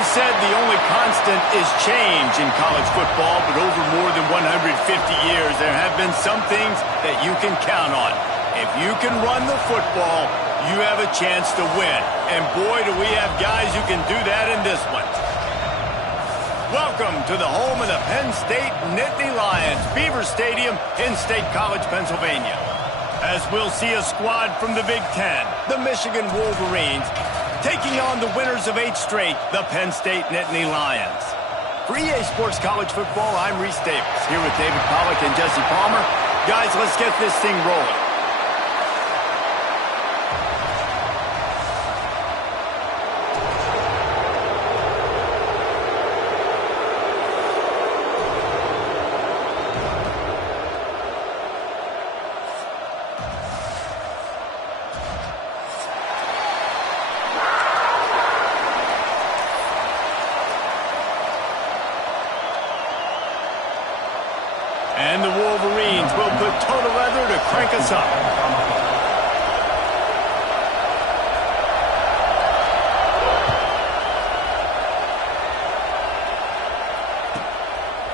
been said the only constant is change in college football, but over more than 150 years, there have been some things that you can count on. If you can run the football, you have a chance to win. And boy, do we have guys who can do that in this one. Welcome to the home of the Penn State Nittany Lions, Beaver Stadium in State College, Pennsylvania. As we'll see a squad from the Big Ten, the Michigan Wolverines, taking on the winners of 8 straight, the Penn State Nittany Lions. For EA Sports College Football, I'm Reese Davis, here with David Pollack and Jesse Palmer. Guys, let's get this thing rolling. And the Wolverines will put total leather to crank us up.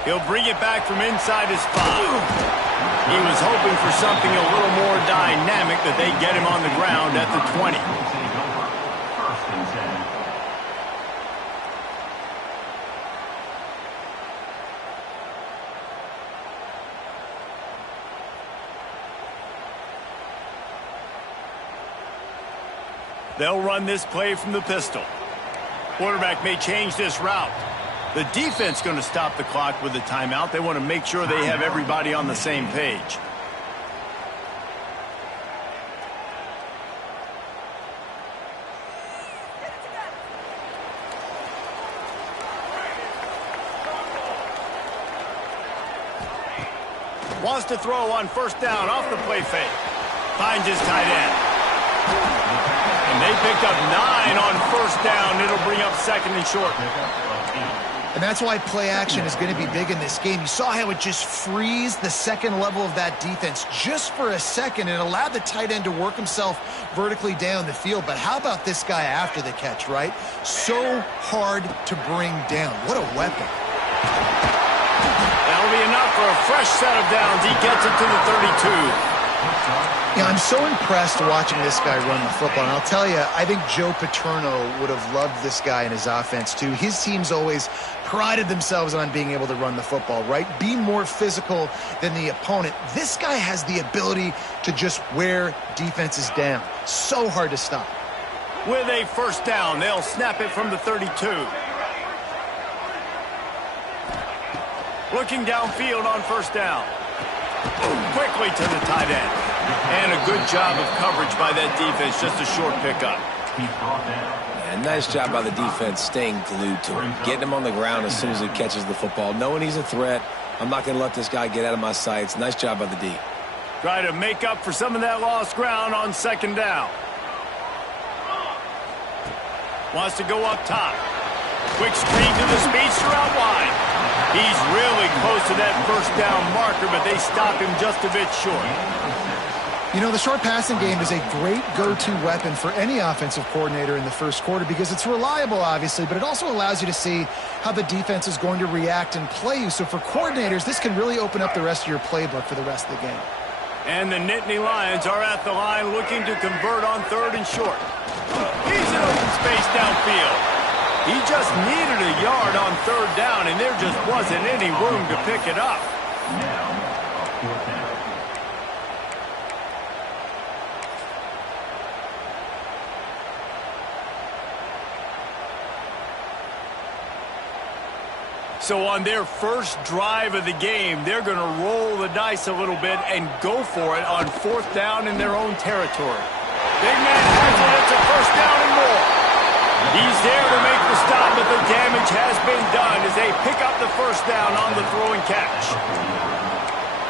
He'll bring it back from inside his 5. He was hoping for something a little more dynamic, that they get him on the ground at the 20. They'll run this play from the pistol. Quarterback may change this route. The defense going to stop the clock with a timeout. They want to make sure they have everybody on the same page. Wants to throw on first down off the play fake. Finds his tight end. And they pick up 9 on first down. It'll bring up 2nd and short. And that's why play action is going to be big in this game. You saw how it just frees the second level of that defense just for a second. It allowed the tight end to work himself vertically down the field. But how about this guy after the catch, right? So hard to bring down. What a weapon. That'll be enough for a fresh set of downs. He gets it to the 32. Yeah, I'm so impressed watching this guy run the football. And I'll tell you, I think Joe Paterno would have loved this guy in his offense, too. His teams always prided themselves on being able to run the football, right? Be more physical than the opponent. This guy has the ability to just wear defenses down. So hard to stop. With a first down, they'll snap it from the 32. Looking downfield on first down. Quickly to the tight end. And a good job of coverage by that defense. Just a short pickup. Yeah, nice job by the defense staying glued to him. Getting him on the ground as soon as he catches the football. Knowing he's a threat. I'm not going to let this guy get out of my sights. Nice job by the D. Try to make up for some of that lost ground on 2nd down. Wants to go up top. Quick screen to the speedster out wide. He's really close to that first down marker, but they stop him just a bit short. You know, the short passing game is a great go-to weapon for any offensive coordinator in the first quarter because it's reliable, obviously, but it also allows you to see how the defense is going to react and play you. So for coordinators, this can really open up the rest of your playbook for the rest of the game. And the Nittany Lions are at the line looking to convert on 3rd and short. He's in open space downfield. He just needed a yard on 3rd down, and there just wasn't any room to pick it up. So on their first drive of the game, they're going to roll the dice a little bit and go for it on 4th down in their own territory. Big man has it. It's a first down and more. He's there to make the stop, but the damage has been done as they pick up the first down on the throw and catch.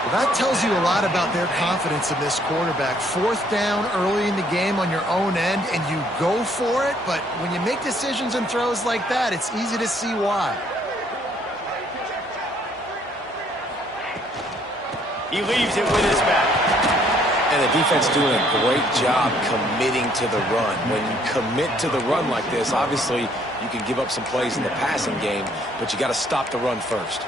Well, that tells you a lot about their confidence in this quarterback. 4th down early in the game on your own end, and you go for it. But when you make decisions and throws like that, it's easy to see why. He leaves it with his back. And the defense doing a great job committing to the run. When you commit to the run like this, obviously you can give up some plays in the passing game, but you got to stop the run first.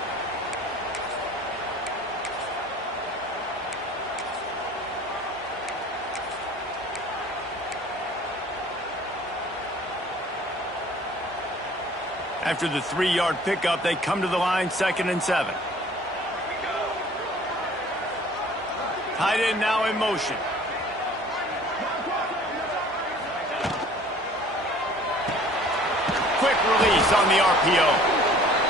After the 3-yard pickup, they come to the line, 2nd and 7. Tight end now in motion. Quick release on the RPO.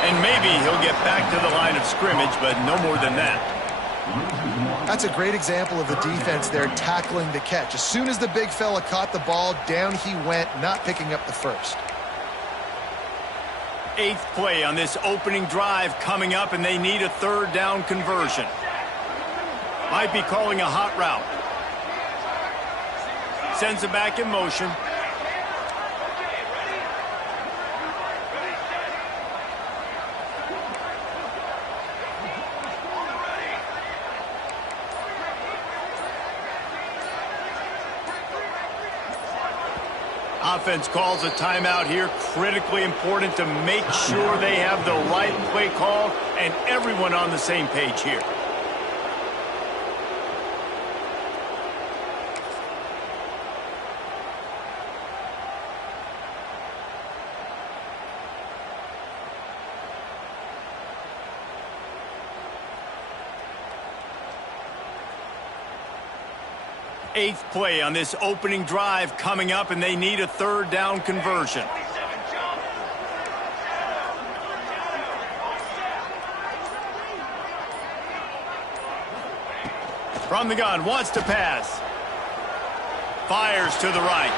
And maybe he'll get back to the line of scrimmage, but no more than that. That's a great example of the defense there tackling the catch. As soon as the big fella caught the ball, down he went, not picking up the first. 8th play on this opening drive coming up, and they need a 3rd down conversion. Might be calling a hot route. Sends it back in motion. Offense calls a timeout here. Critically important to make sure they have the right play call and everyone on the same page here. Eighth play on this opening drive coming up, and they need a 3rd down conversion. From the gun, wants to pass. Fires to the right.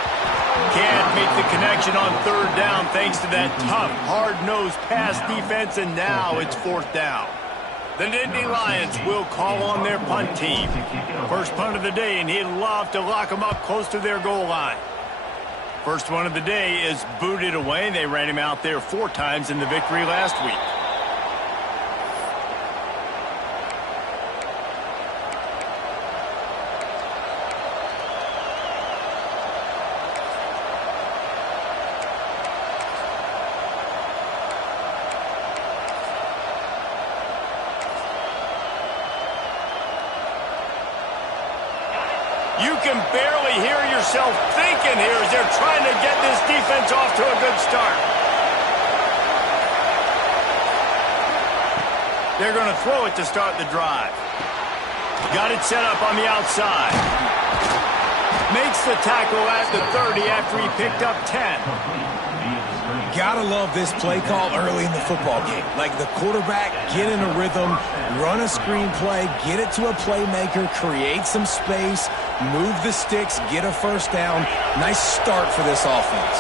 Can't make the connection on 3rd down thanks to that tough, hard-nosed pass defense, and now it's 4th down. The Nittany Lions will call on their punt team. First punt of the day, and he'd love to lock them up close to their goal line. First one of the day is booted away. They ran him out there 4 times in the victory last week. You can barely hear yourself thinking here as they're trying to get this defense off to a good start. They're going to throw it to start the drive. Got it set up on the outside. Makes the tackle at the 30 after he picked up 10. Gotta love this play call early in the football game. Like the quarterback, get in a rhythm, run a screen play, get it to a playmaker, create some space, move the sticks, get a 1st down. Nice start for this offense.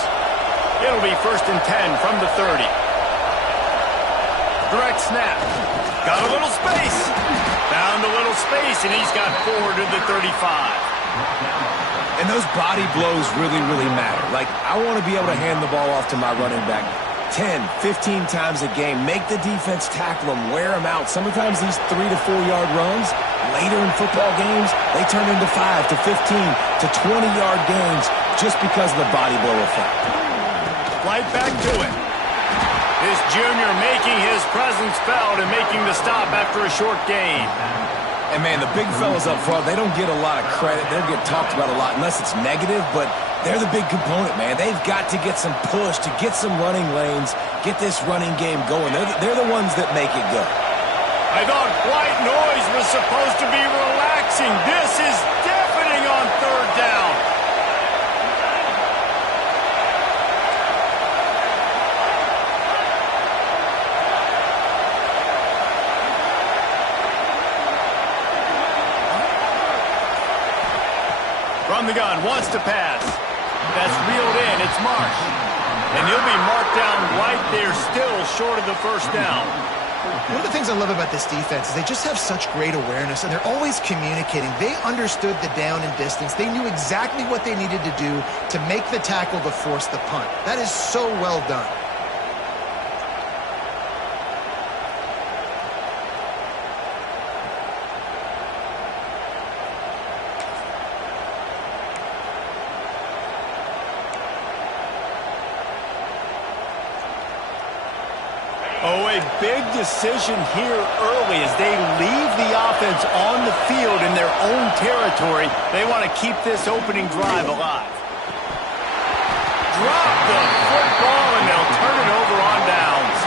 It'll be 1st and 10 from the 30. Direct snap. Got a little space. Found a little space, and he's got 4 to the 35. And those body blows really, really matter. Like, I want to be able to hand the ball off to my running back 10, 15 times a game. Make the defense tackle them, wear them out. Sometimes these 3 to 4 yard runs, later in football games, they turn into 5 to 15 to 20 yard gains just because of the body blow effect. Right back to it. This junior making his presence felt and making the stop after a short gain. And, man, the big fellas up front, they don't get a lot of credit. They don't get talked about a lot unless it's negative, but they're the big component, man. They've got to get some push, to get some running lanes, get this running game going. They're the ones that make it go. I thought white noise was supposed to be relaxing. This is deafening on 3rd down. From the gun, wants to pass. That's reeled in, it's Marsh. And he'll be marked down right there, still short of the 1st down. One of the things I love about this defense is they just have such great awareness, and they're always communicating. They understood the down and distance. They knew exactly what they needed to do to make the tackle to force the punt. That is so well done. Oh, a big decision here early as they leave the offense on the field in their own territory. They want to keep this opening drive alive. Drop the football, and they'll turn it over on downs.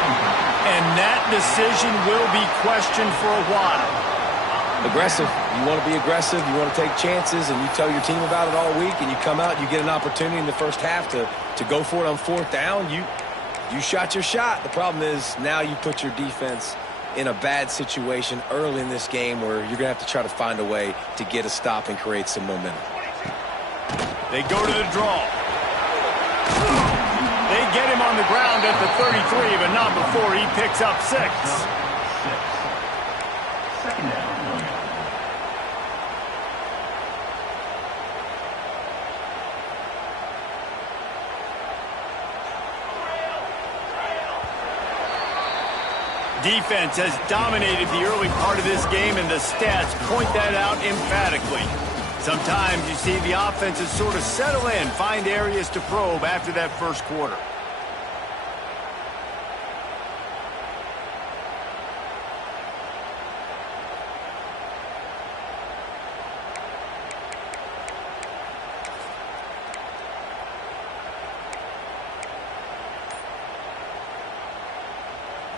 And that decision will be questioned for a while. Aggressive. You want to be aggressive. You want to take chances, and you tell your team about it all week, and you come out and you get an opportunity in the first half to go for it on fourth down. You shot your shot. The problem is now you put your defense in a bad situation early in this game where you're going to have to try to find a way to get a stop and create some momentum. They go to the draw. They get him on the ground at the 33, but not before he picks up 6. Second down. Defense has dominated the early part of this game, and the stats point that out emphatically. Sometimes you see the offenses sort of settle in, find areas to probe after that first quarter.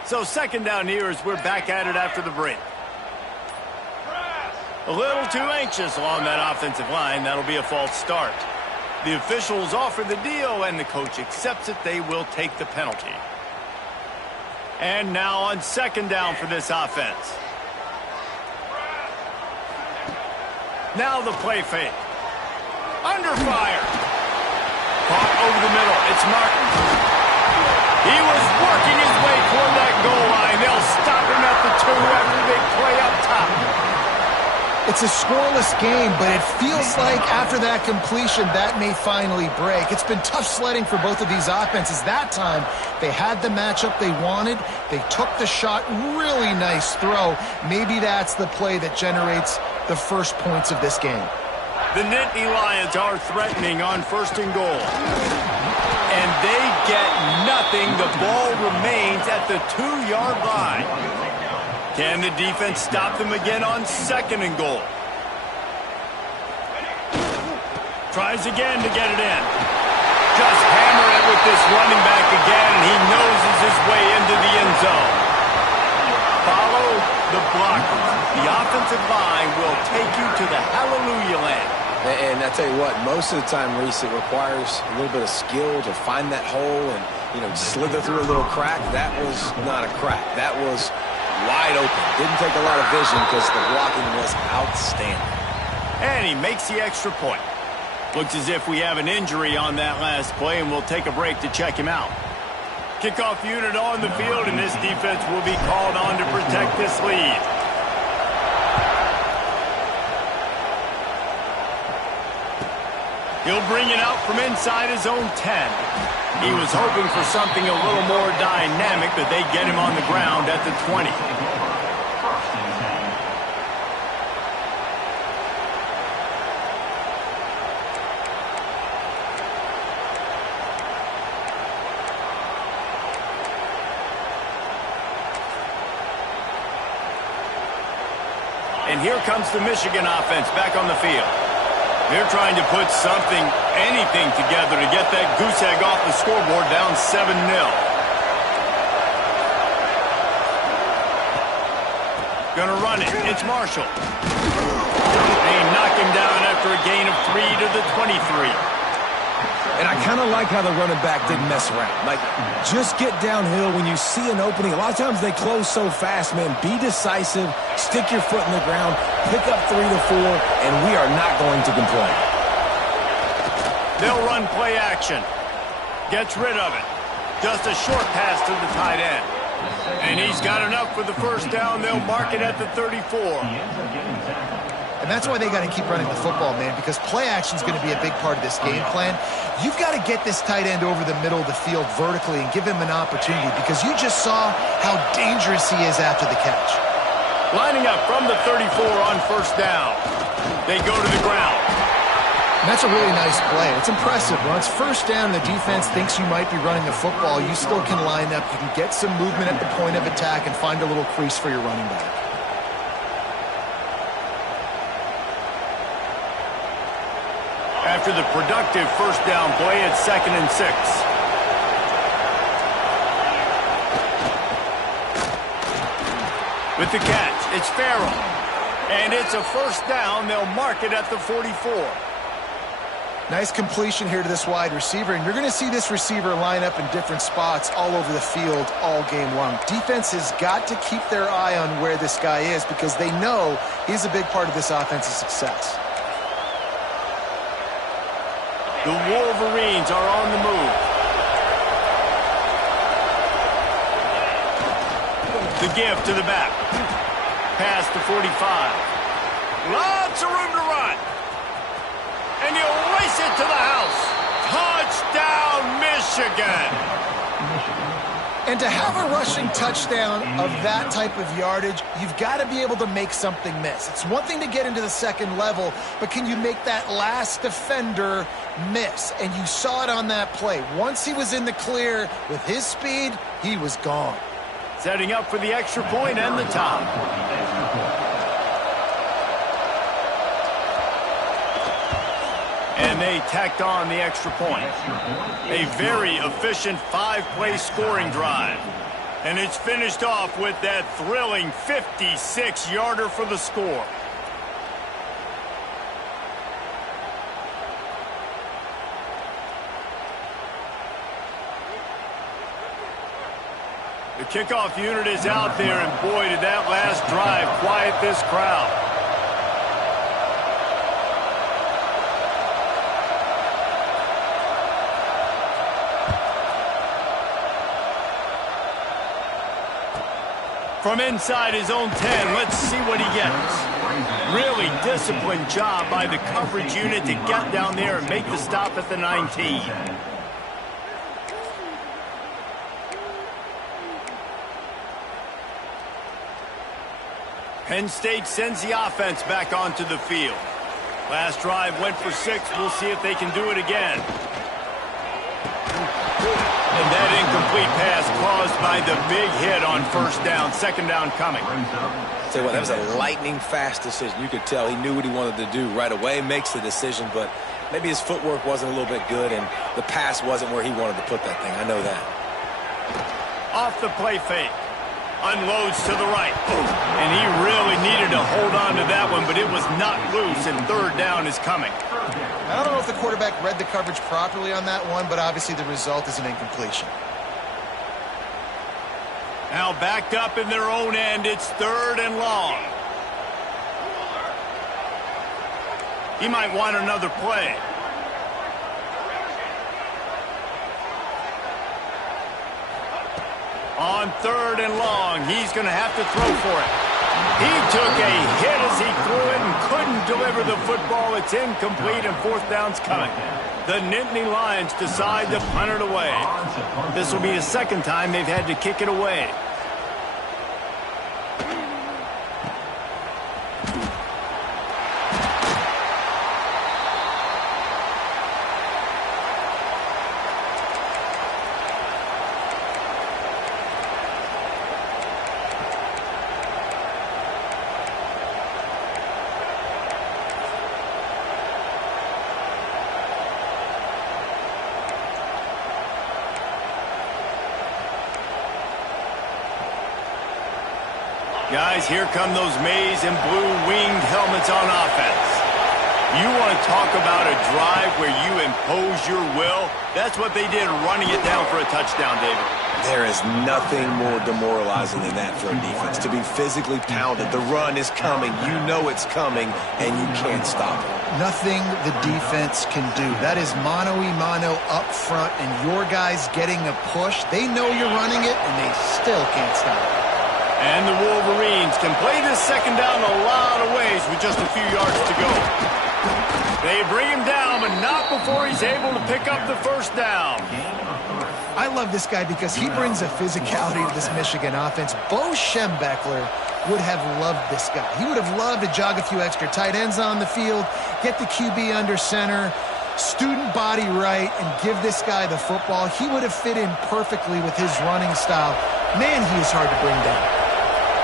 So second down here as we're back at it after the break. A little too anxious along that offensive line. That'll be a false start. The officials offer the deal, and the coach accepts it. They will take the penalty. And now on second down for this offense. Now the play fake. Under fire. Caught over the middle. It's Martin. He was working his way toward that goal line. They'll stop him at the 2 after the big play up top. It's a scoreless game, but it feels like after that completion, that may finally break. It's been tough sledding for both of these offenses. That time, they had the matchup they wanted. They took the shot. Really nice throw. Maybe that's the play that generates the first points of this game. The Nittany Lions are threatening on first and goal. And they get nothing. The ball remains at the 2-yard line. Can the defense stop them again on second and goal? Tries again to get it in. Just hammer it with this running back again, and he noses his way into the end zone. Follow the blockers. The offensive line will take you to the hallelujah land. And I tell you what, most of the time, Reese, it requires a little bit of skill to find that hole and, slither through a little crack. That was not a crack. That was wide open. Didn't take a lot of vision because the blocking was outstanding. And he makes the extra point. Looks as if we have an injury on that last play, and we'll take a break to check him out. Kickoff unit on the field, and this defense will be called on to protect this lead. He'll bring it out from inside his own 10. He was hoping for something a little more dynamic, but they get him on the ground at the 20. And here comes the Michigan offense back on the field. They're trying to put anything together to get that goose egg off the scoreboard down 7-0. Gonna run it. It's Marshall. They knock him down after a gain of 3 to the 23. And I kind of like how the running back didn't mess around. Like, just get downhill when you see an opening. A lot of times they close so fast, man. Be decisive, stick your foot in the ground, pick up 3 to 4, and we are not going to complain. They'll run play action. Gets rid of it. Just a short pass to the tight end. And he's got enough for the first down. They'll mark it at the 34. And that's why they got to keep running the football, man, because play action is going to be a big part of this game plan. You've got to get this tight end over the middle of the field vertically and give him an opportunity, because you just saw how dangerous he is after the catch. Lining up from the 34 on first down. They go to the ground. And that's a really nice play. It's impressive. Once first down, the defense thinks you might be running the football. You still can line up. You can get some movement at the point of attack and find a little crease for your running back. After the productive first down play, it's 2nd and 6. With the catch, it's Farrell. And it's a first down. They'll mark it at the 44. Nice completion here to this wide receiver, and you're going to see this receiver line up in different spots all over the field all game long. Defense has got to keep their eye on where this guy is because they know he's a big part of this offense's success. The Wolverines are on the move. The give to the back. Past the 45. Lots of room to run. And he'll race it to the house. Touchdown, Michigan. And to have a rushing touchdown of that type of yardage, you've got to be able to make something miss. It's one thing to get into the second level, but can you make that last defender miss? And you saw it on that play. Once he was in the clear with his speed, he was gone. Setting up for the extra point and the top. And they tacked on the extra point. A very efficient 5-play scoring drive. And it's finished off with that thrilling 56-yarder for the score. The kickoff unit is out there, and boy, did that last drive quiet this crowd. From inside his own 10, let's see what he gets. Really disciplined job by the coverage unit to get down there and make the stop at the 19. Penn State sends the offense back onto the field. Last drive went for 6. We'll see if they can do it again. And that incomplete pass caused by the big hit on first down. Second down coming. Tell you what, that was a lightning-fast decision. You could tell he knew what he wanted to do right away, makes the decision, but maybe his footwork wasn't a little bit good, and the pass wasn't where he wanted to put that thing. I know that. Off the play fake. Unloads to the right. And he really needed to hold on to that one, but it was not loose, and third down is coming. I don't know if the quarterback read the coverage properly on that one, but obviously the result is an incompletion. Now backed up in their own end, it's 3rd and long. He might want another play. On 3rd and long, he's going to have to throw for it. He took a hit as he threw it and couldn't deliver the football. It's incomplete, and 4th down's coming. The Nittany Lions decide to punt it away. This will be the 2nd time they've had to kick it away. Guys, here come those maize and blue winged helmets on offense. You want to talk about a drive where you impose your will? That's what they did, running it down for a touchdown, David. There is nothing more demoralizing than that for a defense, to be physically pounded. The run is coming. You know it's coming, and you can't stop it. Nothing the defense can do. That is mano-a-mano up front, and your guys getting a push. They know you're running it, and they still can't stop it. And the Wolverines can play this second down a lot of ways with just a few yards to go. They bring him down, but not before he's able to pick up the first down. I love this guy because he brings a physicality to this Michigan offense. Bo Schembechler would have loved this guy. He would have loved to jog a few extra tight ends on the field, get the QB under center, student body right, and give this guy the football. He would have fit in perfectly with his running style. Man, he is hard to bring down.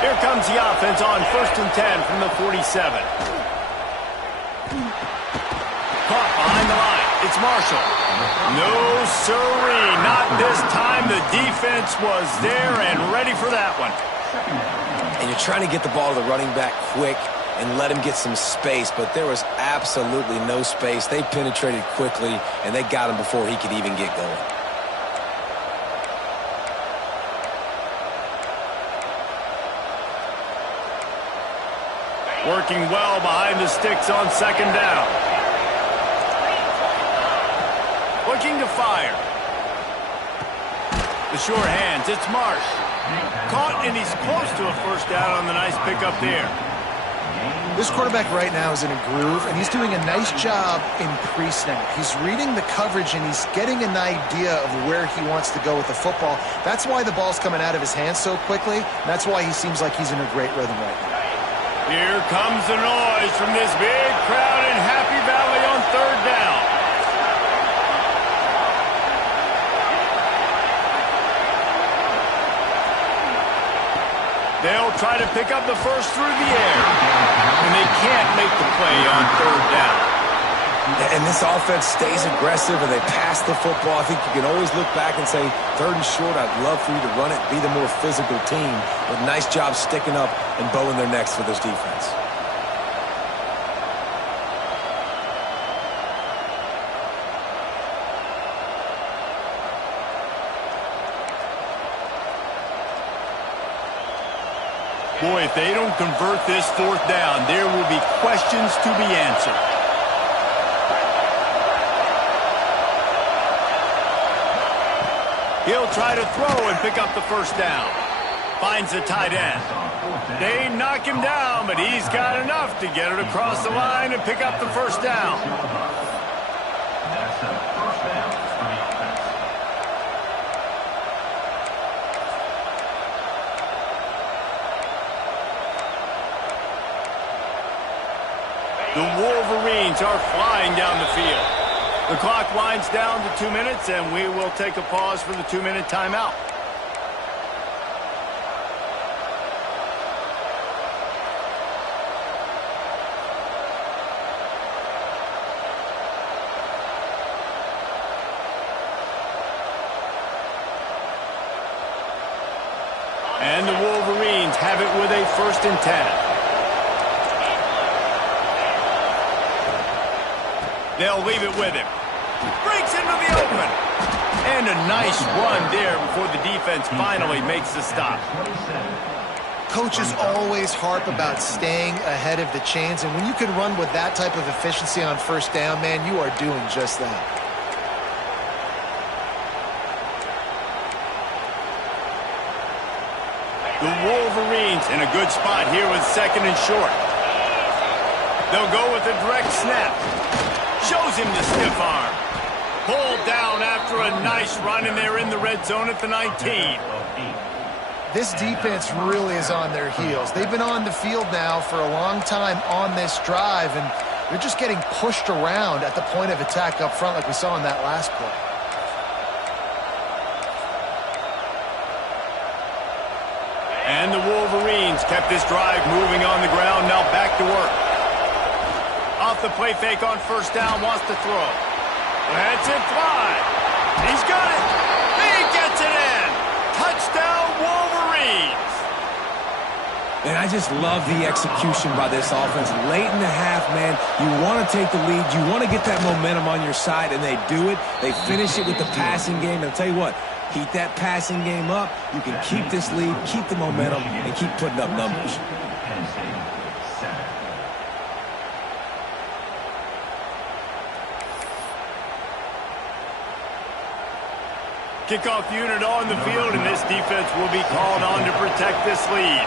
Here comes the offense on 1st and 10 from the 47. Caught behind the line. It's Marshall. No, sirree, not this time. The defense was there and ready for that one. And you're trying to get the ball to the running back quick and let him get some space, but there was absolutely no space. They penetrated quickly, and they got him before he could even get going. Working well behind the sticks on 2nd down. Looking to fire. The short hands, it's Marsh. Caught, and he's close to a 1st down on the nice pickup there. This quarterback right now is in a groove, and he's doing a nice job in pre-snap. He's reading the coverage, and he's getting an idea of where he wants to go with the football. That's why the ball's coming out of his hands so quickly. That's why he seems like he's in a great rhythm right now. Here comes the noise from this big crowd in Happy Valley on 3rd down. They'll try to pick up the first through the air, and they can't make the play on 3rd down. And this offense stays aggressive, and they pass the football. I think you can always look back and say, 3rd and short, I'd love for you to run it, be the more physical team. But nice job sticking up and bowing their necks for this defense. Boy, if they don't convert this 4th down, there will be questions to be answered. He'll try to throw and pick up the 1st down. Finds the tight end. They knock him down, but he's got enough to get it across the line and pick up the 1st down. That's a 1st down for the offense. The Wolverines are flying down the field. The clock winds down to 2 minutes, and we will take a pause for the 2-minute timeout. And the Wolverines have it with a 1st and 10. They'll leave it with him. Breaks into the open. And a nice run there before the defense finally makes the stop. Coaches always harp about staying ahead of the chains, and when you can run with that type of efficiency on 1st down, man, you are doing just that. The Wolverines in a good spot here with 2nd and short. They'll go with a direct snap. Shows him the stiff arm. Pulled down after a nice run, and they're in the red zone at the 19. This defense really is on their heels. They've been on the field now for a long time on this drive, and they're just getting pushed around at the point of attack up front like we saw in that last play. And the Wolverines kept this drive moving on the ground, now back to work. Off the play fake on 1st down, wants to throw. That's it, fly. He's got it. He gets it in. Touchdown, Wolverines. And I just love the execution by this offense. Late in the half, man, you want to take the lead. You want to get that momentum on your side, and they do it. They finish it with the passing game. And I'll tell you what, keep that passing game up. You can keep this lead, keep the momentum, and keep putting up numbers. Kickoff unit on the field, and this defense will be called on to protect this lead.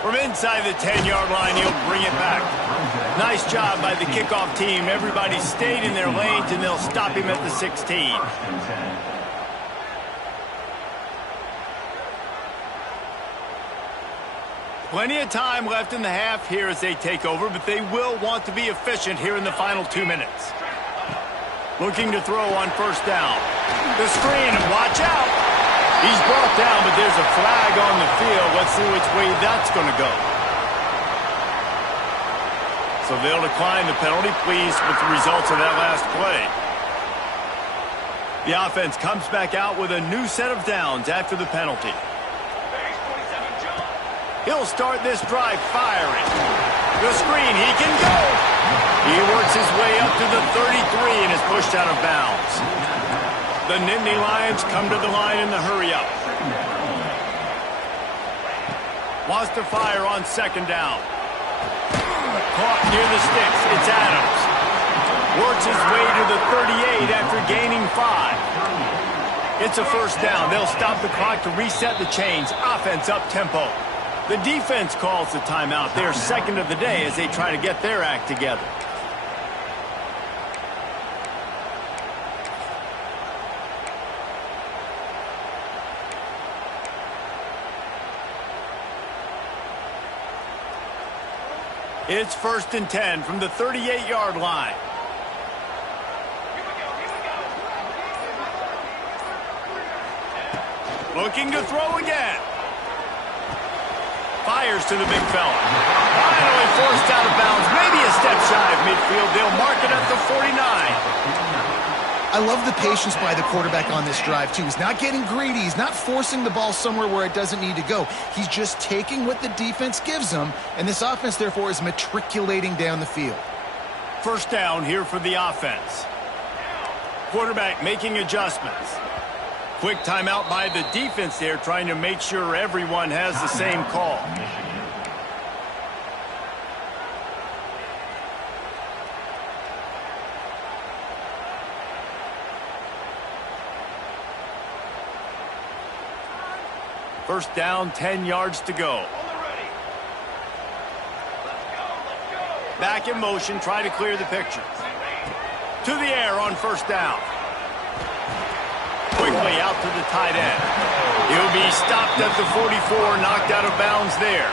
From inside the 10-yard line, he'll bring it back. Nice job by the kickoff team. Everybody stayed in their lanes, and they'll stop him at the 16. Plenty of time left in the half here as they take over, but they will want to be efficient here in the final 2 minutes. Looking to throw on first down. The screen, and watch out. He's brought down, but there's a flag on the field. Let's see which way that's going to go. So they'll decline the penalty, pleased with the results of that last play. The offense comes back out with a new set of downs after the penalty. He'll start this drive firing. The screen, he can go. He works his way up to the 33 and is pushed out of bounds. The Nittany Lions come to the line in the hurry-up. Wants to fire on second down. Caught near the sticks. It's Adams. Works his way to the 38 after gaining 5. It's a first down. They'll stop the clock to reset the chains. Offense up-tempo. The defense calls the timeout. They're second of the day as they try to get their act together. It's 1st and 10 from the 38-yard line. Looking to throw again. Fires to the big fella. Finally forced out of bounds. Maybe a step shy of midfield. They'll mark it at the 49. I love the patience by the quarterback on this drive, too. He's not getting greedy. He's not forcing the ball somewhere where it doesn't need to go. He's just taking what the defense gives him, and this offense, therefore, is matriculating down the field. First down here for the offense. Quarterback making adjustments. Quick timeout by the defense there, trying to make sure everyone has the same call. First down, 10 yards to go. Back in motion, try to clear the picture. To the air on first down. Quickly out to the tight end. He'll be stopped at the 44, knocked out of bounds there.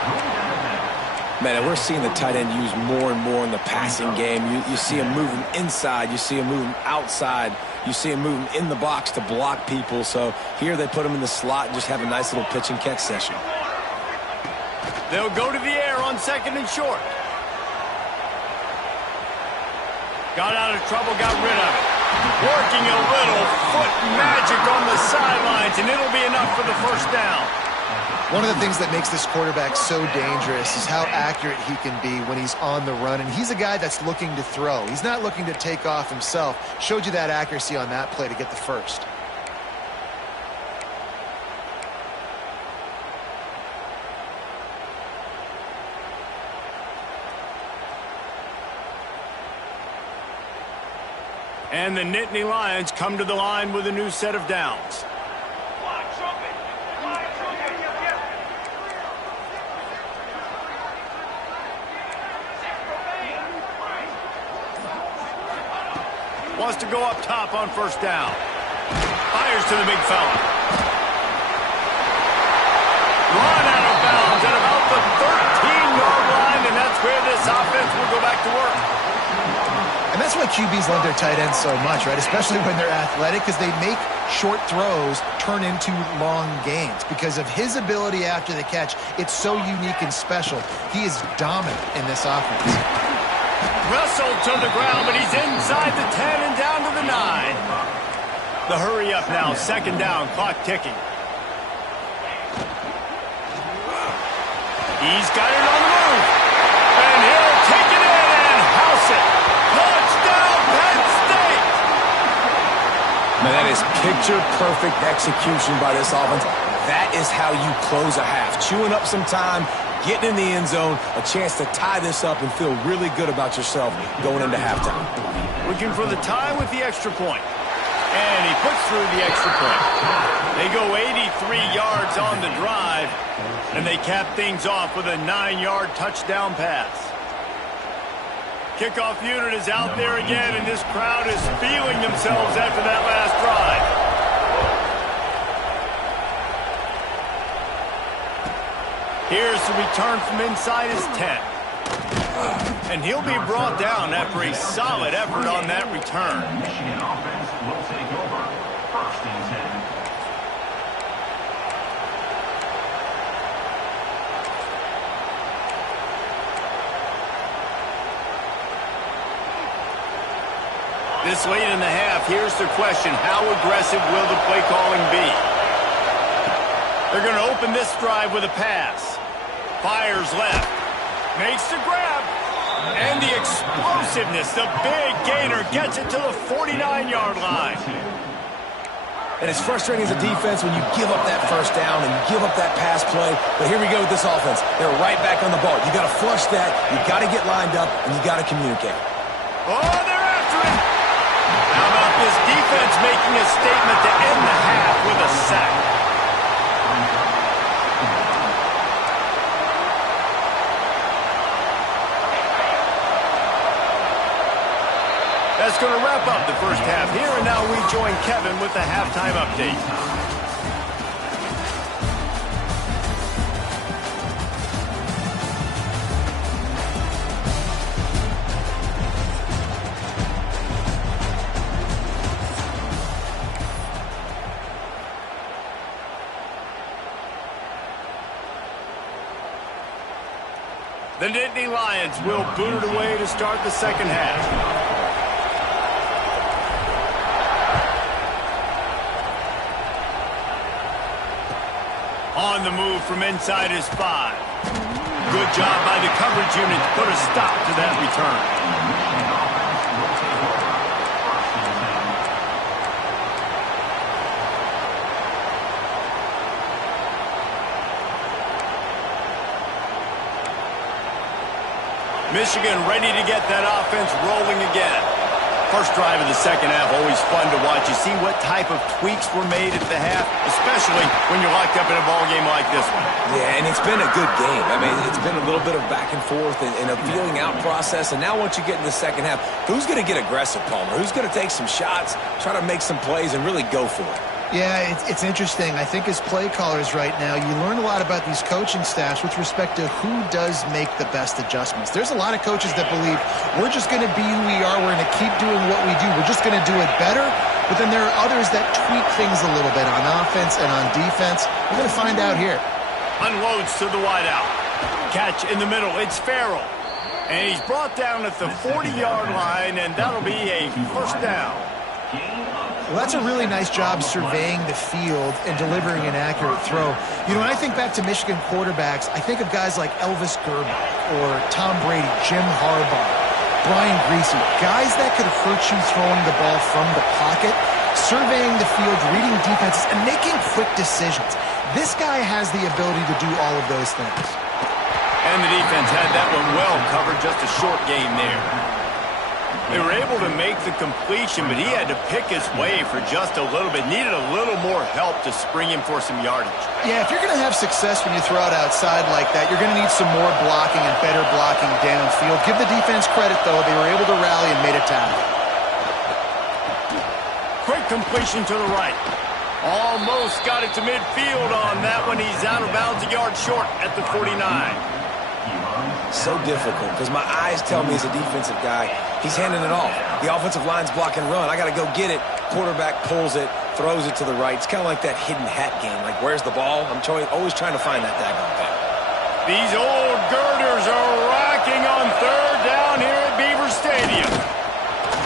Man, we're seeing the tight end used more and more in the passing game. You see him moving inside. You see him moving outside. You see him moving in the box to block people. So here they put him in the slot and just have a nice little pitch and catch session. They'll go to the air on second and short. Got out of trouble, got rid of it. Working a little foot magic on the sidelines, and it'll be enough for the first down. One of the things that makes this quarterback so dangerous is how accurate he can be when he's on the run. And he's a guy that's looking to throw. He's not looking to take off himself. Showed you that accuracy on that play to get the first. And the Nittany Lions come to the line with a new set of downs. Wants to go up top on first down. Fires to the big fella. Run out of bounds at about the 13-yard line, and that's where this offense will go back to work. And that's why QBs love their tight ends so much, right? Especially when they're athletic, because they make short throws turn into long gains. Because of his ability after the catch, it's so unique and special. He is dominant in this offense. Wrestled to the ground, but he's inside the 10 and down to the 9. The hurry up now, second down, clock ticking. He's got it on the move. And he'll take it in and house it. Touchdown, Penn State! Man, that is picture-perfect execution by this offense. That is how you close a half. Chewing up some time, getting in the end zone, a chance to tie this up and feel really good about yourself going into halftime. Looking for the tie with the extra point. And he puts through the extra point. They go 83 yards on the drive, and they cap things off with a 9-yard touchdown pass. Kickoff unit is out there again, and this crowd is feeling themselves after that last drive. Here's the return from inside his 10. And he'll be brought down after a solid effort on that return. Michigan offense will take over. First and 10. This late in the half, here's the question: how aggressive will the play calling be? They're going to open this drive with a pass. Fires left. Makes the grab. And the explosiveness, the big gainer, gets it to the 49-yard line. And it's frustrating as a defense when you give up that first down and you give up that pass play. But here we go with this offense. They're right back on the ball. You got to flush that. You got to get lined up, and you got to communicate. Oh, they're after him. How about this defense making a statement to end the half with a sack? That's going to wrap up the first half here, and now we join Kevin with the halftime update. The Nittany Lions will boot it away to start the second half. On the move from inside his 5. Good job by the coverage unit to put a stop to that return. Michigan ready to get that offense rolling again. First drive of the second half, always fun to watch. You see what type of tweaks were made at the half, especially when you're locked up in a ball game like this one. Yeah, and it's been a good game. I mean, it's been a little bit of back and forth and a feeling out process. And now once you get in the second half, who's going to get aggressive, Palmer? Who's going to take some shots, try to make some plays, and really go for it? Yeah, it's interesting. I think as play callers right now, you learn a lot about these coaching staffs with respect to who does make the best adjustments. There's a lot of coaches that believe we're just going to be who we are. We're going to keep doing what we do. We're just going to do it better. But then there are others that tweak things a little bit on offense and on defense. We're going to find out here. Unloads to the wideout. Catch in the middle. It's Farrell. And he's brought down at the 40-yard line, and that'll be a first down. Well, that's a really nice job surveying the field and delivering an accurate throw. You know, when I think back to Michigan quarterbacks, I think of guys like Elvis Gerbach or Tom Brady, Jim Harbaugh, Brian Griese, guys that could hurt you throwing the ball from the pocket, surveying the field, reading defenses, and making quick decisions. This guy has the ability to do all of those things. And the defense had that one well covered, just a short gain there. They were able to make the completion, but he had to pick his way for just a little bit. Needed a little more help to spring him for some yardage. Yeah, if you're going to have success when you throw it outside like that, you're going to need some more blocking and better blocking downfield. Give the defense credit, though. They were able to rally and made a tackle. Quick completion to the right. Almost got it to midfield on that one. He's out of bounds a yard short at the 49. So difficult because my eyes tell me as a defensive guy, he's handing it off. The offensive line's block and run. I got to go get it. Quarterback pulls it, throws it to the right. It's kind of like that hidden hat game. Like, where's the ball? I'm always trying to find that daggone thing. These old girders are rocking on third down here at Beaver Stadium.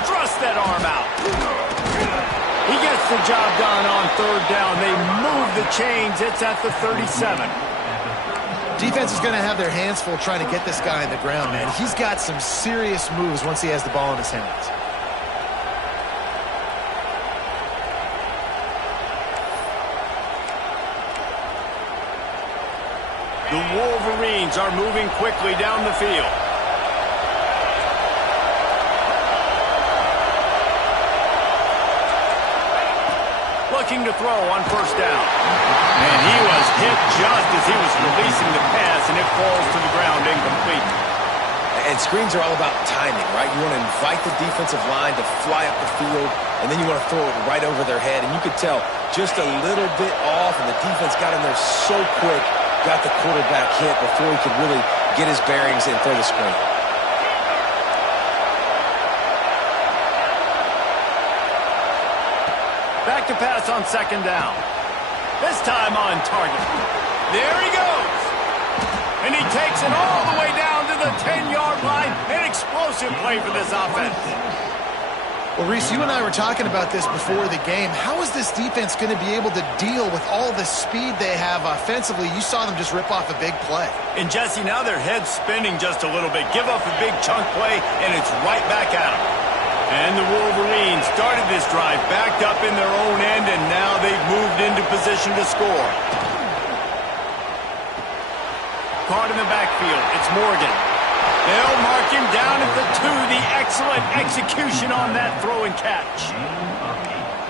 Thrust that arm out. He gets the job done on third down. They move the chains. It's at the 37. Defense is going to have their hands full trying to get this guy on the ground, man. He's got some serious moves once he has the ball in his hands. The Wolverines are moving quickly down the field. Looking to throw on first down. And he was hit just as he was releasing the pass, and it falls to the ground incomplete. And screens are all about timing, right? You want to invite the defensive line to fly up the field, and then you want to throw it right over their head. And you could tell just a little bit off, and the defense got in there so quick, got the quarterback hit before he could really get his bearings and throw the screen. Back to pass on second down. This time on target. There he goes. And he takes it all the way down to the 10-yard line. An explosive play for this offense. Well, Reese, you and I were talking about this before the game. How is this defense going to be able to deal with all the speed they have offensively? You saw them just rip off a big play. And, Jesse, now their head's spinning just a little bit. Give up a big chunk play, and it's right back at them. And the Wolverines started this drive backed up in their own end, and now they've moved into position to score. Caught in the backfield. It's Morgan. They'll mark him down at the 2. The excellent execution on that throw and catch.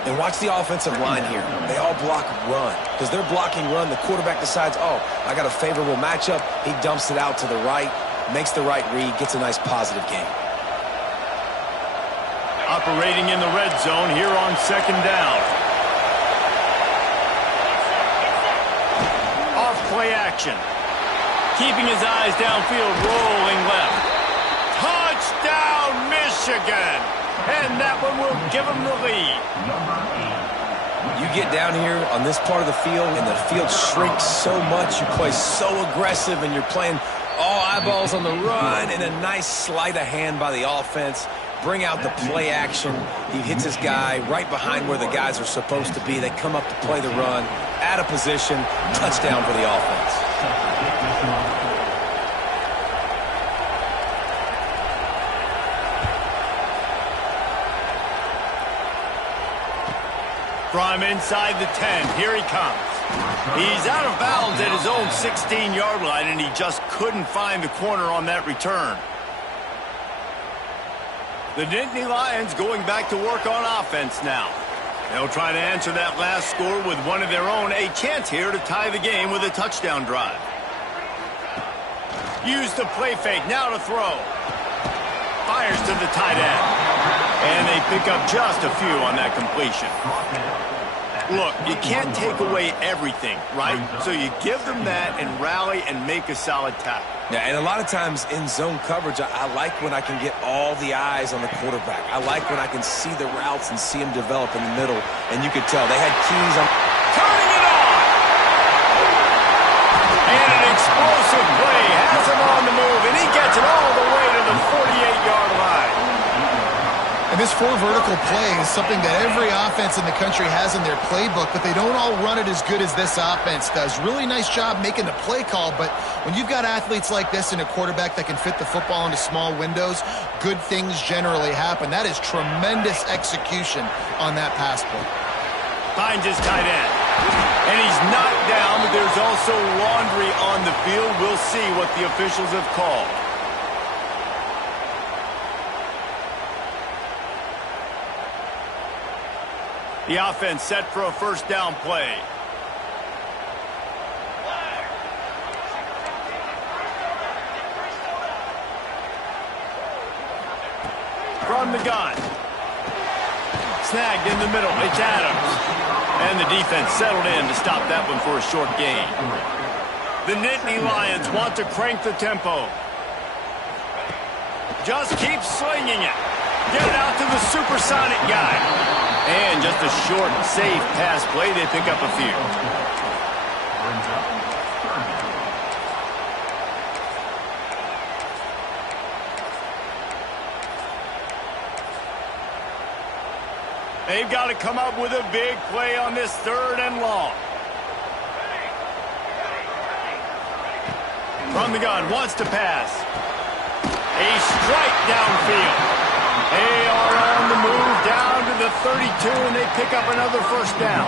And watch the offensive line here. They all block run. Because they're blocking run, the quarterback decides, oh, I got a favorable matchup. He dumps it out to the right, makes the right read, gets a nice positive gain. Operating in the red zone here on second down. Off play action. Keeping his eyes downfield, rolling left. Touchdown, Michigan! And that one will give them the lead. You get down here on this part of the field, and the field shrinks so much. You play so aggressive, and you're playing all eyeballs on the run, and a nice sleight of hand by the offense. Bring out the play action. He hits his guy right behind where the guys are supposed to be. They come up to play the run, out of position, touchdown for the offense. From inside the 10, here he comes. He's out of bounds at his own 16-yard line, and he just couldn't find the corner on that return. The Nittany Lions going back to work on offense now. They'll try to answer that last score with one of their own. A chance here to tie the game with a touchdown drive. Use the play fake, now to throw. Fires to the tight end. And they pick up just a few on that completion. Look, you can't take away everything, right? So you give them that and rally and make a solid tackle. Yeah, and a lot of times in zone coverage, I like when I can get all the eyes on the quarterback. I like when I can see the routes and see them develop in the middle. And you could tell they had keys on. Turning it on! And an explosive play has him on the move, and he gets it all the way to the 48-yard line. And this 4 vertical play is something that every offense in the country has in their playbook, but they don't all run it as good as this offense does. Really nice job making the play call, but when you've got athletes like this and a quarterback that can fit the football into small windows, good things generally happen. That is tremendous execution on that pass play. Finds his tight end. And he's knocked down, but there's also laundry on the field. We'll see what the officials have called. The offense set for a first down play. From the gun. Snagged in the middle. It's Adams. And the defense settled in to stop that one for a short gain. The Nittany Lions want to crank the tempo. Just keep slinging it. Get it out to the supersonic guy. And just a short, safe pass play. They pick up a few. They've got to come up with a big play on this 3rd and long. From the gun, wants to pass. A strike downfield. They are on the move down to the 32, and they pick up another first down.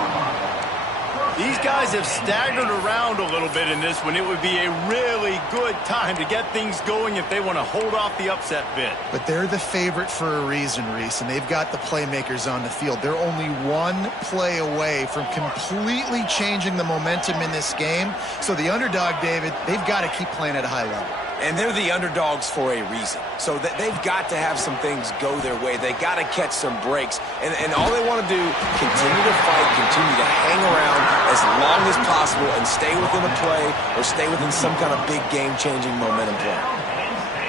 These guys have staggered around a little bit in this one. It would be a really good time to get things going if they want to hold off the upset bid. But they're the favorite for a reason, Reese, and they've got the playmakers on the field. They're only one play away from completely changing the momentum in this game. So the underdog, David, they've got to keep playing at a high level. And they're the underdogs for a reason. So they've got to have some things go their way. They got to catch some breaks. And all they want to do, continue to fight, continue to hang around as long as possible and stay within a play or stay within some kind of big game-changing momentum play.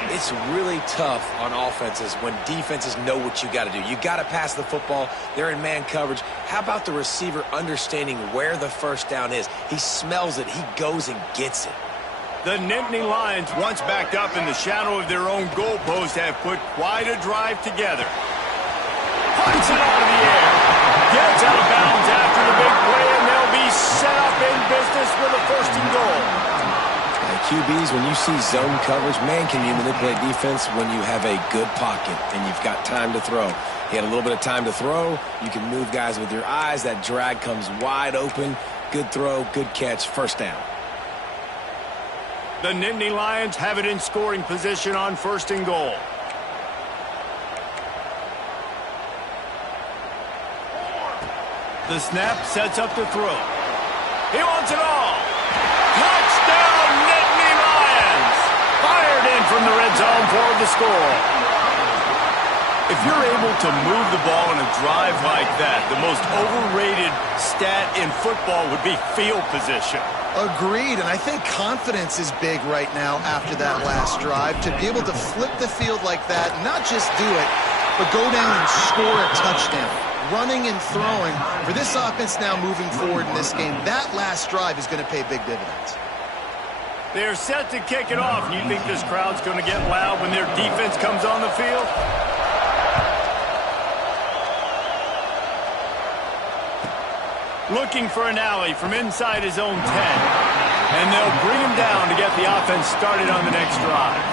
It's really tough on offenses when defenses know what you got to do. You got to pass the football. They're in man coverage. How about the receiver understanding where the first down is? He smells it. He goes and gets it. The Nittany Lions, once backed up in the shadow of their own goalpost, have put quite a drive together. Punts it out of the air. Gets out of bounds after the big play, and they'll be set up in business with a 1st and goal. QBs, when you see zone coverage, man, can you manipulate defense when you have a good pocket and you've got time to throw. He had a little bit of time to throw. You can move guys with your eyes. That drag comes wide open. Good throw, good catch, 1st down. The Nittany Lions have it in scoring position on 1st and goal. The snap sets up the throw. He wants it all. Touchdown, Nittany Lions! Fired in from the red zone for the score. If you're able to move the ball in a drive like that, the most overrated stat in football would be field position. Agreed, and I think confidence is big right now after that last drive. To be able to flip the field like that, not just do it, but go down and score a touchdown. Running and throwing. For this offense now moving forward in this game, that last drive is going to pay big dividends. They're set to kick it off. You think this crowd's going to get loud when their defense comes on the field? Looking for an alley from inside his own 10. And they'll bring him down to get the offense started on the next drive.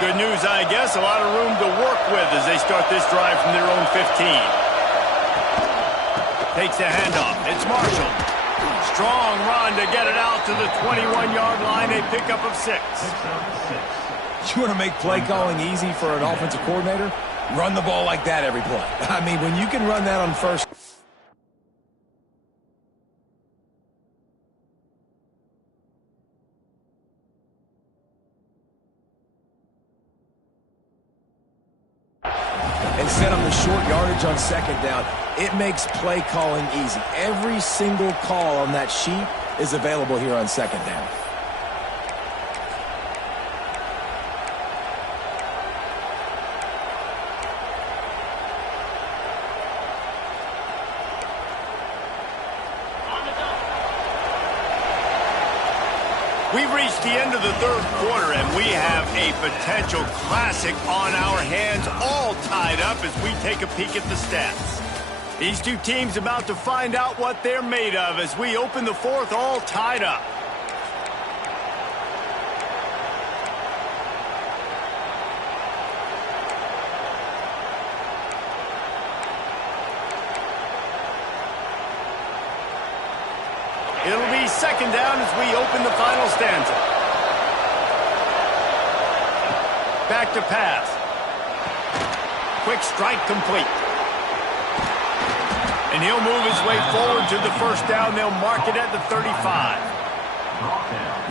Good news, I guess. A lot of room to work with as they start this drive from their own 15. Takes the handoff. It's Marshall. Strong run to get it out to the 21-yard line. A pickup of 6. You want to make play calling easy for an offensive coordinator? Run the ball like that every play. I mean, when you can run that on 1st. And set on the short yardage on 2nd down. It makes play calling easy. Every single call on that sheet is available here on 2nd down. We've reached the end of the 3rd quarter, and we have a potential classic on our hands, all tied up as we take a peek at the stats. These two teams about to find out what they're made of as we open the 4th, all tied up. It'll be 2nd down as we open the final stanza. Back to pass. Quick strike complete. And he'll move his way forward to the 1st down. They'll mark it at the 35.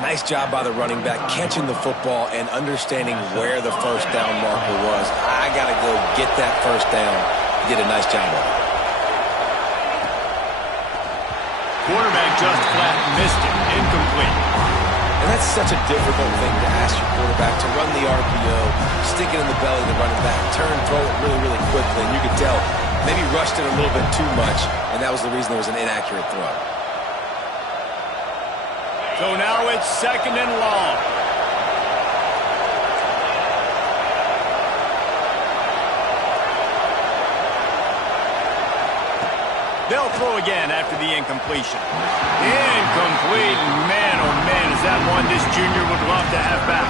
Nice job by the running back catching the football and understanding where the 1st down marker was. I got to go get that 1st down. He did a nice job of it. Quarterback just flat missed it. Incomplete. And that's such a difficult thing to ask your quarterback to run the RPO, stick it in the belly of the running back, turn, throw it really, really quickly. And you could tell maybe rushed it a little bit too much, and that was the reason there was an inaccurate throw. So now it's 2nd and long. They'll throw again after the incompletion. Incomplete. Man, oh man, is that one this junior would love to have back.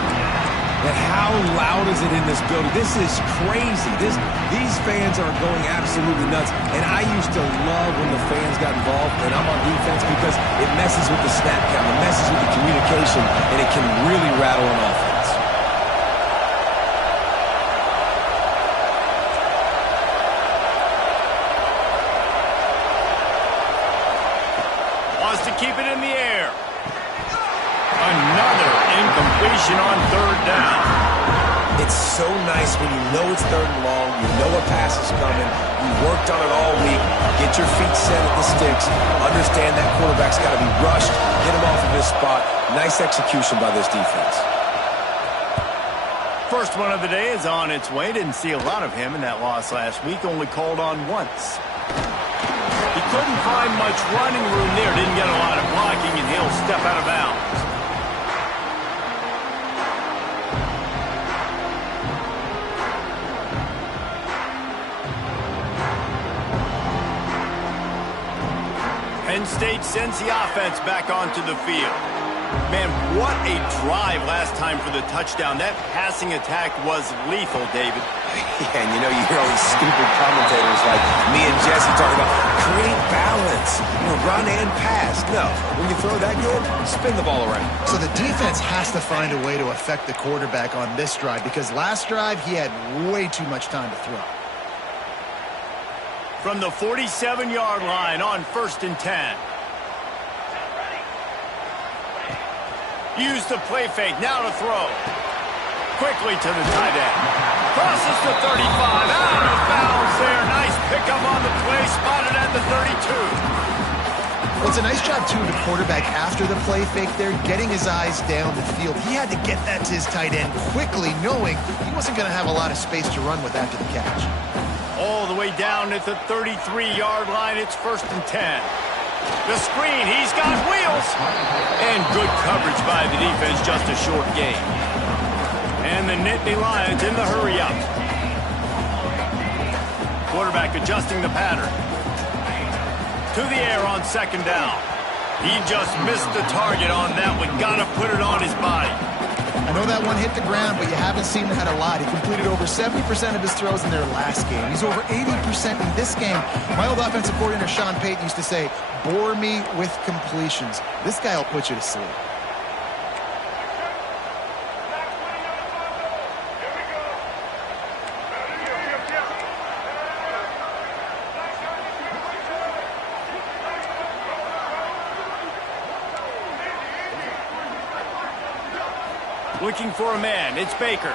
And how loud is it in this building? This is crazy. These fans are going absolutely nuts. And I used to love when the fans got involved, and I'm on defense, because it messes with the snap count, it messes with the communication, and it can really rattle an offense. keep it in the air. Another incompletion on third down. It's so nice when you know it's third and long, you know a pass is coming, you worked on it all week, get your feet set at the sticks, understand that quarterback's got to be rushed, get him off of his spot. Nice execution by this defense. First one of the day is on its way. Didn't see a lot of him in that loss last week, only called on once. He couldn't find much running room there, didn't get a lot of blocking, and he'll step out of bounds. Penn State sends the offense back onto the field. Man, what a drive last time for the touchdown. That passing attack was lethal, David. Yeah, and you know, you hear all these stupid commentators like me and Jesse talking about create balance, run and pass. No, when you throw that good, spin the ball around. So the defense has to find a way to affect the quarterback on this drive because last drive he had way too much time to throw. From the 47-yard line on 1st and 10. Use the play fake, now to throw. Quickly to the tight end. Crosses the 35, out of bounds there. Nice pickup on the play, spotted at the 32. Well, it's a nice job, too, of the quarterback after the play fake there, getting his eyes down the field. He had to get that to his tight end quickly, knowing he wasn't going to have a lot of space to run with after the catch. All the way down at the 33-yard line, it's 1st and 10. The screen, he's got wheels. And good coverage by the defense, just a short gain. And the Nittany Lions in the hurry-up. Quarterback adjusting the pattern. To the air on 2nd down. He just missed the target on that one. Got to put it on his body. I know that one hit the ground, but you haven't seen him had a lot. He completed over 70% of his throws in their last game. He's over 80% in this game. My old offensive coordinator, Sean Payton, used to say, bore me with completions. This guy will put you to sleep. Looking for a man. It's Baker.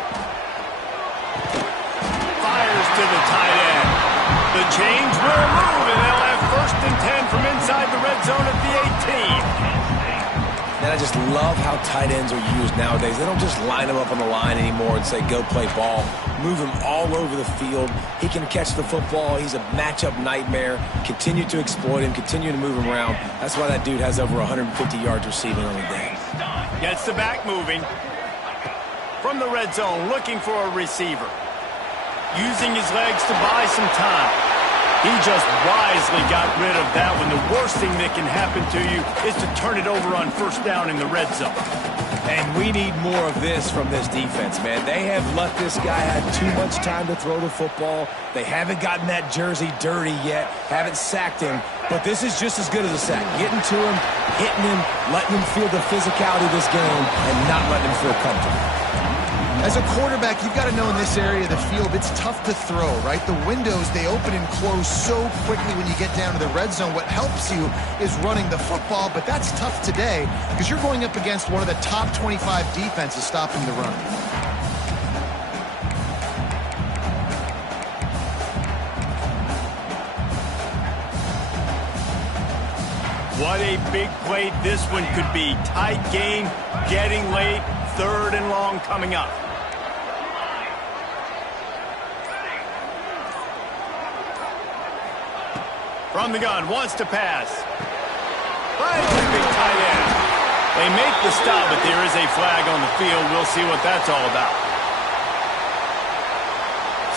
Fires to the tight end. The change will move, and they'll have 1st and 10 from inside the red zone at the 18. And I just love how tight ends are used nowadays. They don't just line them up on the line anymore and say, go play ball. Move him all over the field. He can catch the football. He's a matchup nightmare. Continue to exploit him. Continue to move him around. That's why that dude has over 150 yards receiving on the day. Gets the back moving. From the red zone, looking for a receiver. Using his legs to buy some time. He just wisely got rid of that one. The worst thing that can happen to you is to turn it over on 1st down in the red zone. And we need more of this from this defense, man. They have let this guy have too much time to throw the football. They haven't gotten that jersey dirty yet, haven't sacked him. But this is just as good as a sack. Getting to him, hitting him, letting him feel the physicality of this game, and not letting him feel comfortable. As a quarterback, you've got to know in this area of the field, it's tough to throw, right? The windows, they open and close so quickly when you get down to the red zone. What helps you is running the football, but that's tough today because you're going up against one of the top 25 defenses stopping the run. What a big play this one could be. Tight game, getting late, 3rd and long coming up. From the gun, wants to pass. Finds the big tight end. They make the stop, but there is a flag on the field. We'll see what that's all about.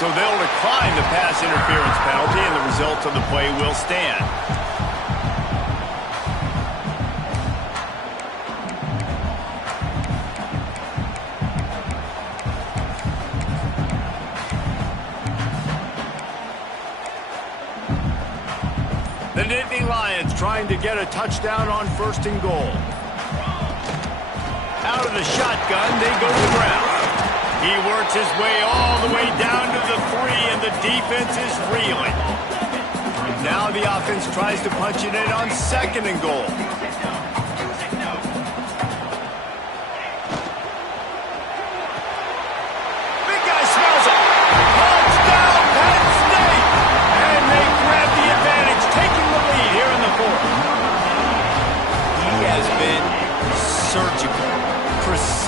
So they'll decline the pass interference penalty, and the result of the play will stand. The Nittany Lions trying to get a touchdown on 1st and goal. Out of the shotgun, they go to the ground. He works his way all the way down to the 3, and the defense is reeling. Now the offense tries to punch it in on 2nd and goal.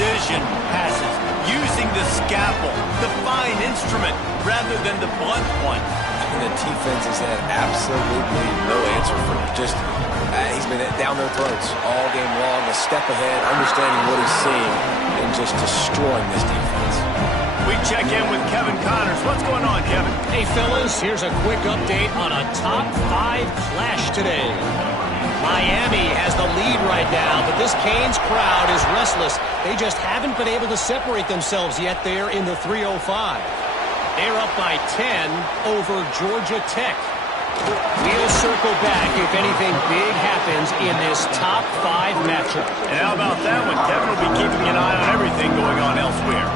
precision passes, using the scalpel, the fine instrument, rather than the blunt one. And the defense has had absolutely no answer for him. Just, he's been down their throats all game long, a step ahead, understanding what he's seeing, and just destroying this defense. We check in with Kevin Connors. What's going on, Kevin? Hey, fellas, here's a quick update on a top 5 clash today. Miami has the lead right now, but this Canes crowd is restless. They just haven't been able to separate themselves yet there in the 305. They're up by 10 over Georgia Tech. We'll circle back if anything big happens in this top 5 matchup. And how about that one? Kevin will be keeping an eye on everything going on elsewhere.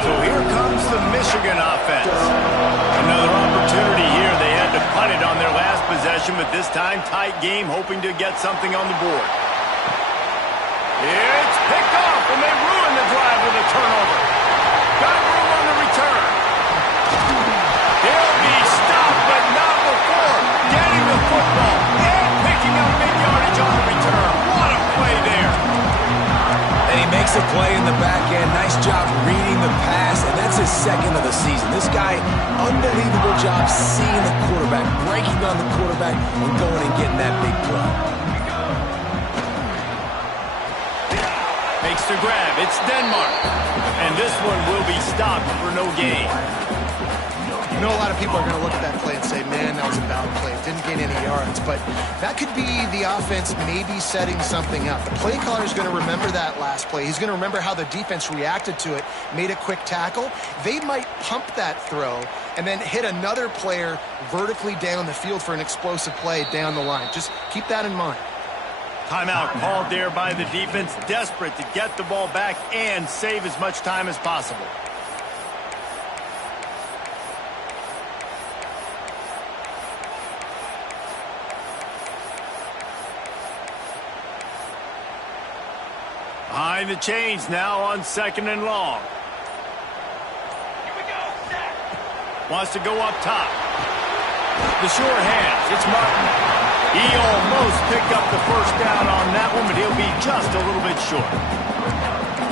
So here comes the Michigan offense. Another opportunity here. They had to punt it on their last possession, but this time tight game, hoping to get something on the board. It's picked off, and they ruin the drive with a turnover. Got room on the return. He'll be stopped, but not before getting the football and picking up big yardage on the return. What a play there. And he makes a play in the back end. Nice job reading the pass, and that's his second of the season. This guy, unbelievable job seeing the quarterback, breaking on the quarterback, and going and getting that big play. Makes the grab. It's Denmark. And this one will be stopped for no gain. You know, a lot of people are going to look at that play and say, man, that was a bad play. Didn't gain any yards. But that could be the offense maybe setting something up. The play caller is going to remember that last play. He's going to remember how the defense reacted to it, made a quick tackle. They might pump that throw and then hit another player vertically down the field for an explosive play down the line. Just keep that in mind. Timeout called there by the defense, desperate to get the ball back and save as much time as possible. Behind the chains now on 2nd and long. Here we go. Wants to go up top. The sure hands. It's Martin. He almost picked up the first down on that one, but he'll be just a little bit short.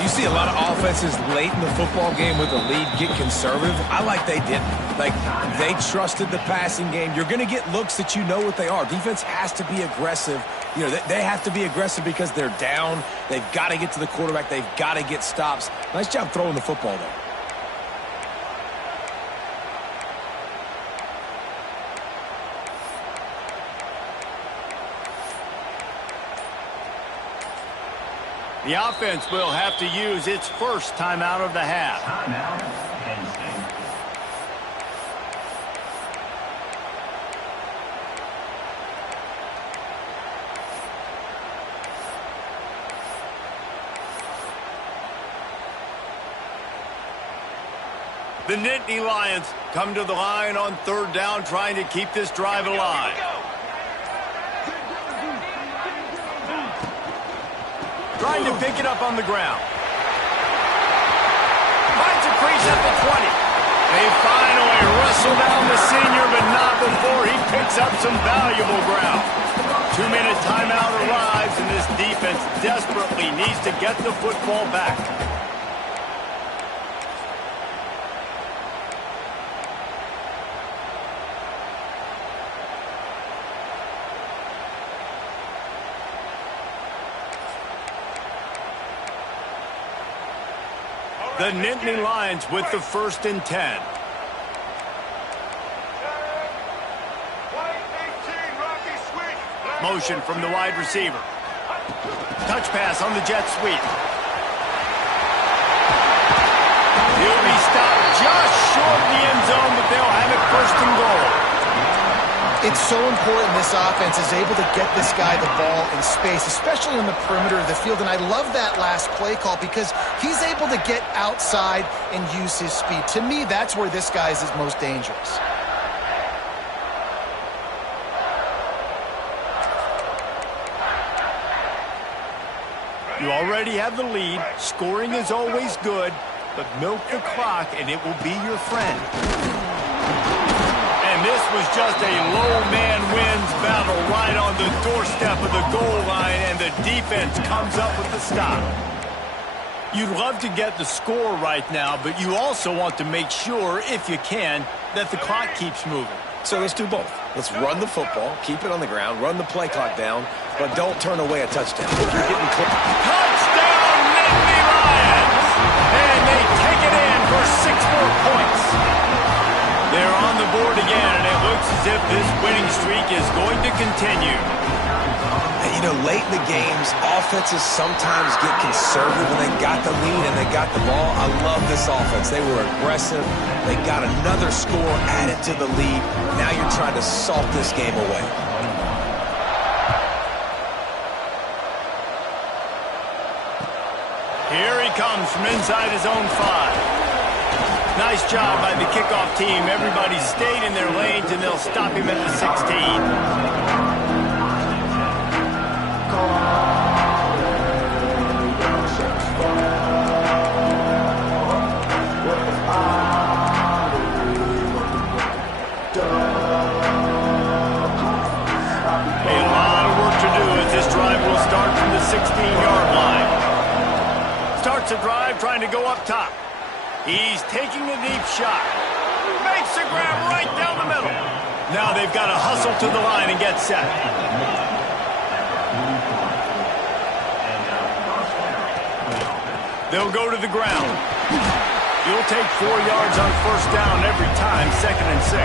You see a lot of offenses late in the football game with a lead get conservative. I like they didn't. Like, they trusted the passing game. You're going to get looks that you know what they are. Defense has to be aggressive. You know, they have to be aggressive because they're down. They've got to get to the quarterback. They've got to get stops. Nice job throwing the football there. The offense will have to use its first timeout of the half. Timeout, Penn State. The Nittany Lions come to the line on 3rd down, trying to keep this drive alive. Trying to pick it up on the ground. Finds a crease at the 20. They finally wrestle down the senior, but not before he picks up some valuable ground. 2-minute timeout arrives, and this defense desperately needs to get the football back. The Nittany Lions with the 1st and 10. Motion from the wide receiver. Touch pass on the jet sweep. He'll be stopped just short of the end zone, but they'll have it 1st and goal. It's so important this offense is able to get this guy the ball in space, especially on the perimeter of the field. And I love that last play call because he's able to get outside and use his speed. To me, that's where this guy is his most dangerous. You already have the lead. Scoring is always good, but milk the clock and it will be your friend. And And this was just a low man wins battle right on the doorstep of the goal line, and the defense comes up with the stop. You'd love to get the score right now, but you also want to make sure, if you can, that the clock keeps moving. So let's do both. Let's run the football, keep it on the ground, run the play clock down, but don't turn away a touchdown. If you're getting Touchdown, Nittany Lions! And they take it in for 6 more points. They're on the board again, and it looks as if this winning streak is going to continue. You know, late in the games, offenses sometimes get conservative when they got the lead and they got the ball. I love this offense. They were aggressive. They got another score added to the lead. Now you're trying to salt this game away. Here he comes from inside his own 5. Nice job by the kickoff team. Everybody stayed in their lanes, and they'll stop him at the 16. The 16-yard line. Starts a drive trying to go up top. He's taking a deep shot. Makes a grab right down the middle. Now they've got to hustle to the line and get set. They'll go to the ground. You'll take 4 yards on first down every time, 2nd and 6.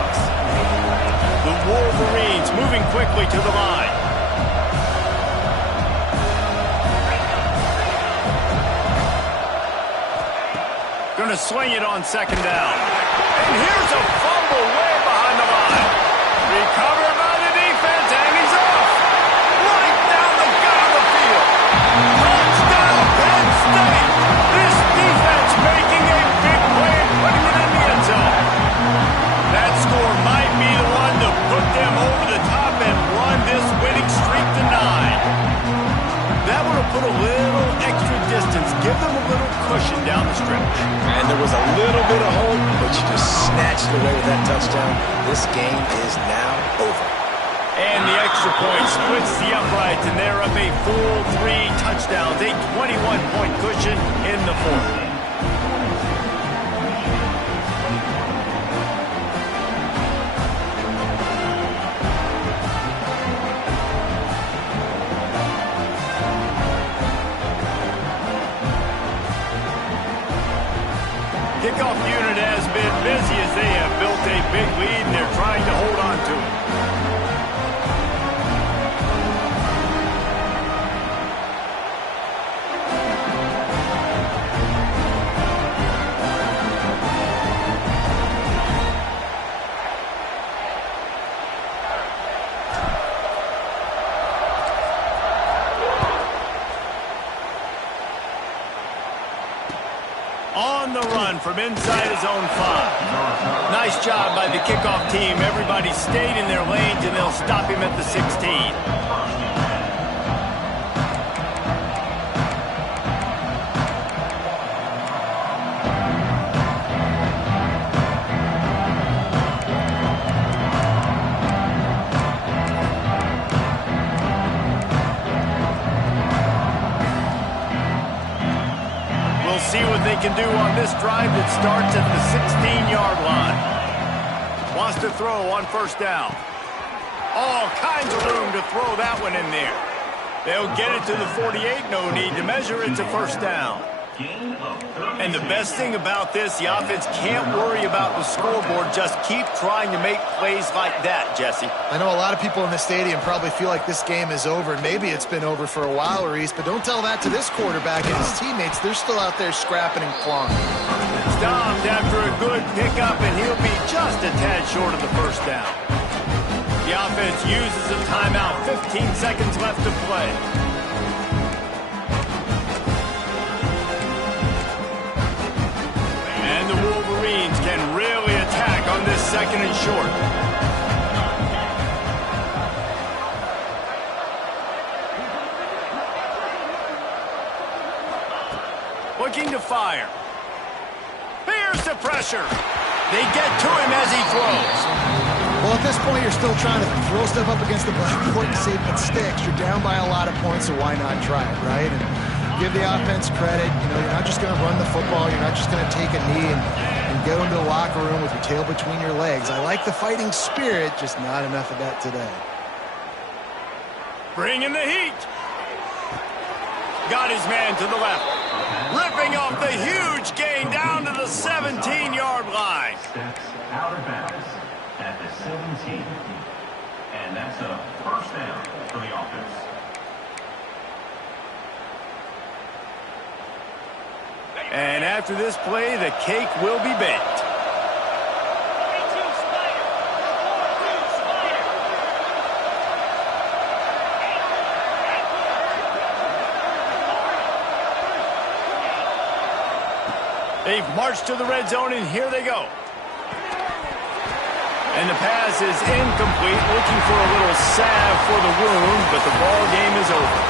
The Wolverines moving quickly to the line. Going to swing it on 2nd down. And here's a fumble way behind the line. Recovered by the defense, and he's off. Right down the gut of the field. Touchdown, Penn State. This defense making a big play and putting it in the end zone. That score might be the one to put them over the top and run this winning streak to 9. That would have put a little extra distance, give them a little cushion down the stretch. And there was a little bit of hope, but you just snatched away with that touchdown. This game is now over. And the extra point splits the uprights, and they're up a full 3 touchdowns, a 21-point cushion in the 4th. Kickoff unit has been busy as they have built a big lead, and they're trying to hold on to it. On the run from inside his own 5. Nice job by the kickoff team. Everybody stayed in their lanes, and they'll stop him at the 16. See what they can do on this drive that starts at the 16-yard line. Wants to throw on first down. All kinds of room to throw that one in there. They'll get it to the 48. No need to measure. It's a first down. And the best thing about this, the offense can't worry about the scoreboard. Just keep trying to make plays like that, Jesse. I know a lot of people in the stadium probably feel like this game is over. Maybe it's been over for a while, Reese, but don't tell that to this quarterback and his teammates. They're still out there scrapping and clawing. Stopped after a good pickup, and he'll be just a tad short of the first down. The offense uses a timeout. 15 seconds left to play. And the Wolverines can really attack on this 2nd and short. Looking to fire. Here's the pressure. They get to him as he throws. Well, at this point, you're still trying to throw stuff up against the blackboard and see if it sticks. You're down by a lot of points, so why not try it, right? And give the offense credit. You know, you're not just going to run the football. You're not just going to take a knee and go into the locker room with your tail between your legs. I like the fighting spirit, just not enough of that today. Bringing the heat. Got his man to the left. Ripping off the huge gain down to the 17-yard line. Steps out of bounds at the 17. And that's a first down for the offense. And after this play, the cake will be baked. They've marched to the red zone, and here they go. And the pass is incomplete, looking for a little salve for the wound, but the ball game is over.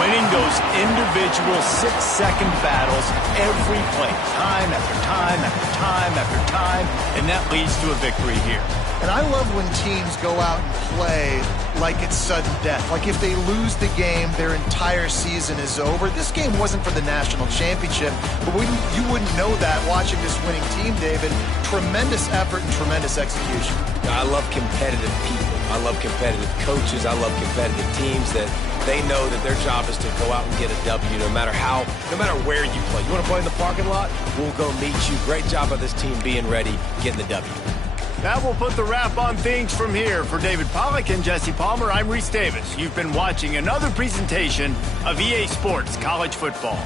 Winning those individual 6-second battles every play, time after time after time after time, and that leads to a victory here. And I love when teams go out and play like it's sudden death. Like if they lose the game, their entire season is over. This game wasn't for the national championship, but you wouldn't know that watching this winning team, David. Tremendous effort and tremendous execution. I love competitive people. I love competitive coaches. I love competitive teams that they know that their job is to go out and get a W no matter where you play. You want to play in the parking lot? We'll go meet you. Great job by this team being ready, getting the W. That will put the wrap on things from here. For David Pollack and Jesse Palmer, I'm Reese Davis. You've been watching another presentation of EA Sports College Football.